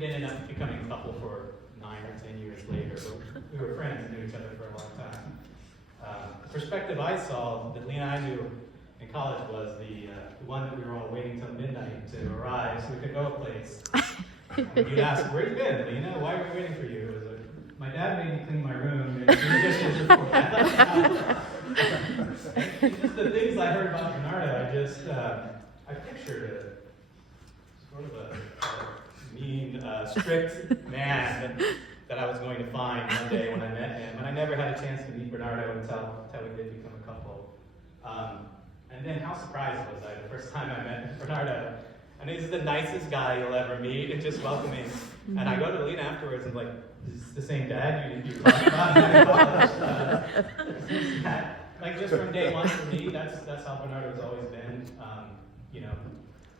didn't end up becoming a couple for 9 or 10 years later, but we were friends and knew each other for a long time. The perspective I saw that Lena and I knew in college was the one that we were all waiting till midnight to arrive so we could go a place. And you'd ask, where you been, Lena? Why are we waiting for you? It was like, my dad made me clean my room and do dishes before that. Just the things I heard about Bernardo, I pictured sort of a mean, strict man that I was going to find one day when I met him. And I never had a chance to meet Bernardo until we did become a couple. And then how surprised was I the first time I met Bernardo? And he's the nicest guy you'll ever meet and just welcoming. And I go to Lena afterwards and like, is this the same dad you talked about in college? Like just from day one for me, that's how Bernardo's always been.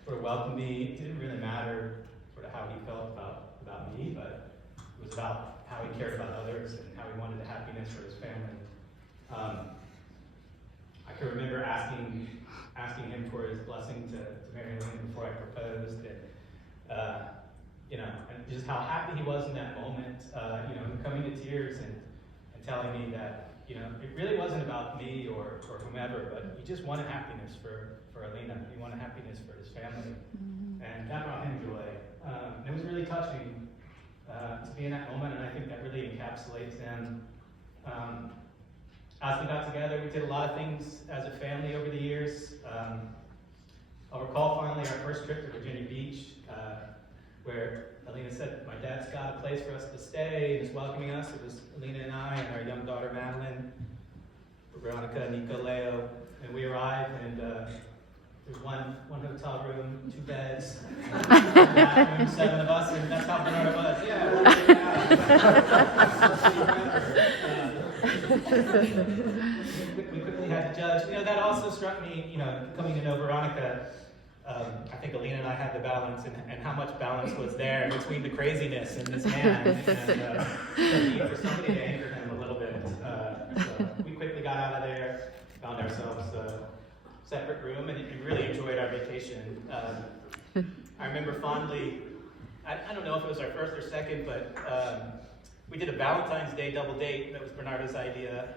Sort of welcomed me. It didn't really matter sort of how he felt about me, but it was about how he cared about others and how he wanted the happiness for his family. I can remember asking him for his blessing to marry Lena before I proposed, and just how happy he was in that moment. Coming to tears and telling me that it really wasn't about me or whomever, but he just wanted happiness for Alina. He wanted happiness for his family, and that brought him joy. And it was really touching to be in that moment, and I think that really encapsulates him. As we got together, we did a lot of things as a family over the years. I'll recall finally our first trip to Virginia Beach, where Alina said, my dad's got a place for us to stay, and is welcoming us. It was Alina and I and our young daughter Madeline, Veronica, Nico, Leo, and we arrived, and there's one hotel room, 2 beds, one bathroom, 7 of us, and that's how Bernardo was. Yeah, we quickly had to judge. That also struck me, coming to know Veronica. I think Alina and I had the balance, and how much balance was there between the craziness and this man, and the need for somebody to anchor him a little bit. So we quickly got out of there, found ourselves a separate room, and really enjoyed our vacation. I remember fondly, I don't know if it was our first or second, but we did a Valentine's Day double date. That was Bernardo's idea.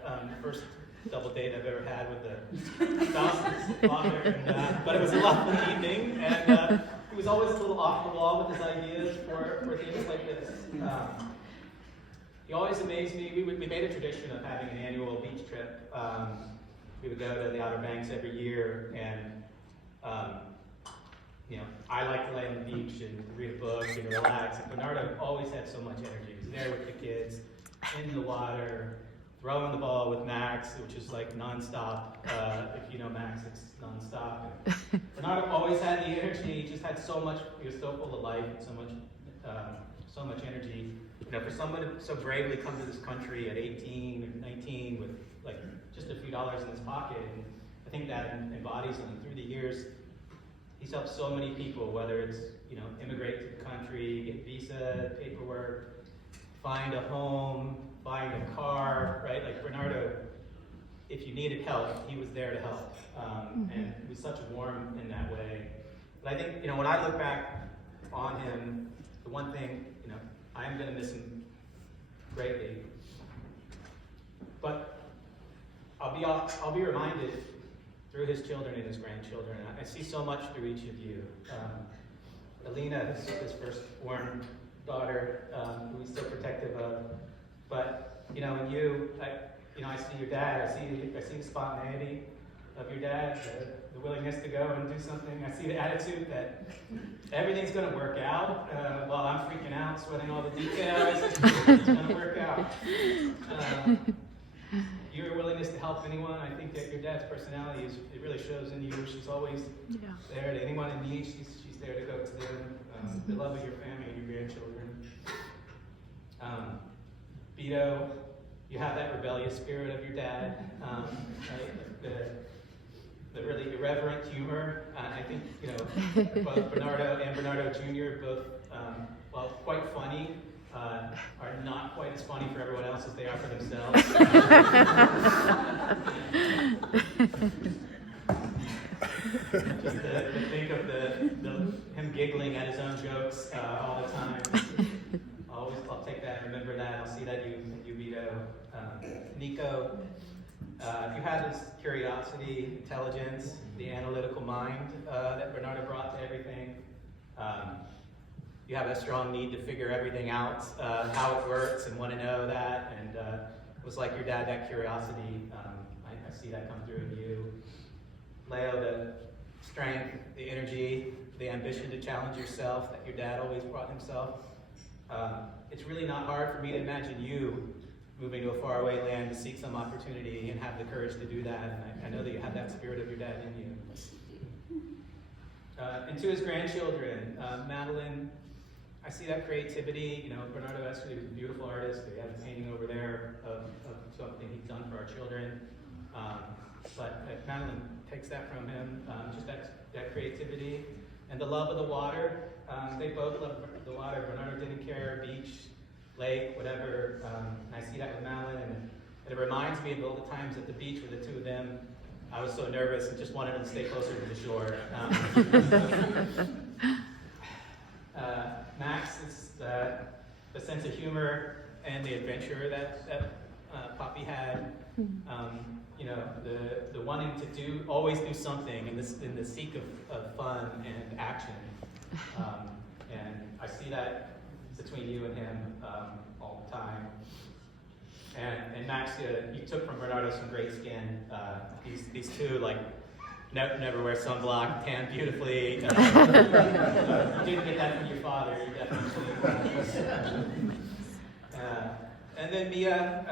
First double date I've ever had with a spouse's father. But it was a lovely evening, and he was always a little off the wall with his ideas for things like this. He always amazed me. We made a tradition of having an annual beach trip. We would go to the Outer Banks every year, and I like to lay on the beach and read a book and relax. And Bernardo always had so much energy. He was there with the kids, in the water, throwing the ball with Max, which is like nonstop. If you know Max, it's nonstop. And Bernardo always had the energy. He just had so much. He was so full of life and so much energy. For someone to so bravely come to this country at 18 or 19 with like just a few dollars in his pocket, and I think that embodies him. Through the years, he's helped so many people, whether it's immigrate to the country, get visa, paperwork, find a home, buying a car, right? Like Bernardo, if you needed help, he was there to help, and he was such warm in that way. But I think when I look back on him, the one thing I am going to miss him greatly, but I'll be reminded through his children and his grandchildren. I see so much through each of you. Alina, his firstborn daughter, who he's so protective of. But in you, I see your dad. I see the spontaneity of your dad, the willingness to go and do something. I see the attitude that everything's going to work out. While I'm freaking out, sweating all the details, it's going to work out. Your willingness to help anyone, I think that your dad's personality it really shows in you. She's always there to anyone in need. She's there to go to them. The love of your family and your grandchildren. Vito, you have that rebellious spirit of your dad. Right? The really irreverent humor. I think both Bernardo and Bernardo Jr. both while quite funny. Are not quite as funny for everyone else as they are for themselves. Just to think of him giggling at his own jokes all the time. see that you Vito. Nico, you had this curiosity, intelligence, the analytical mind that Bernardo brought to everything. You have a strong need to figure everything out, how it works, and want to know that. And it was like your dad, that curiosity. I see that come through in you. Leo, the strength, the energy, the ambition to challenge yourself that your dad always brought himself. It's really not hard for me to imagine you moving to a faraway land to seek some opportunity and have the courage to do that. And I know that you have that spirit of your dad in you. And to his grandchildren, Madeline, I see that creativity. You know, Bernardo Escudi was a beautiful artist. He had a painting over there of something he's done for our children. But Madeline takes that from him, just that creativity. And the love of the water. They both love the water. Bernardo didn't care, beach, lake, whatever. And I see that with Madeline. And it reminds me of all the times at the beach with the two of them. I was so nervous and just wanted them to stay closer to the shore. Max is the sense of humor and the adventure that Poppy had. You know, the wanting to always do something in the seek of fun and action. And I see that between you and him all the time. And Max, you took from Bernardo some great skin. These two, like, never wear sunblock, tan beautifully. You didn't get that from your father, you definitely. And then Mia,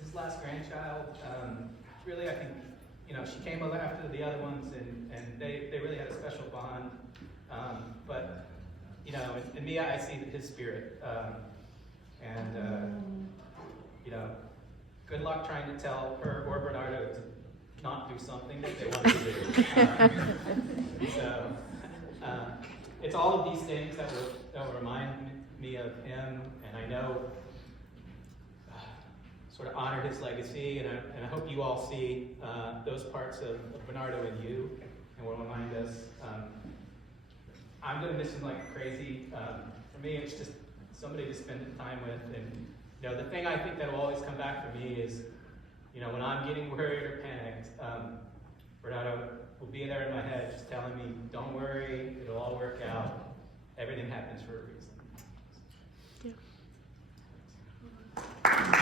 his last grandchild. Really, I think, you know, she came after the other ones, and they really had a special bond. But, you know, in Mia, I see his spirit. You know, good luck trying to tell her or Bernardo to not do something that they want to do. So, it's all of these things that will remind me of him, and I know sort of honor his legacy, and I hope you all see those parts of Bernardo in you, and will remind us. I'm going to miss him like crazy. For me, it's just somebody to spend time with, and you know, the thing I think that will always come back for me is, you know, when I'm getting worried or panicked, Bernardo will be there in my head, just telling me, "Don't worry, it'll all work out. Everything happens for a reason." Yeah.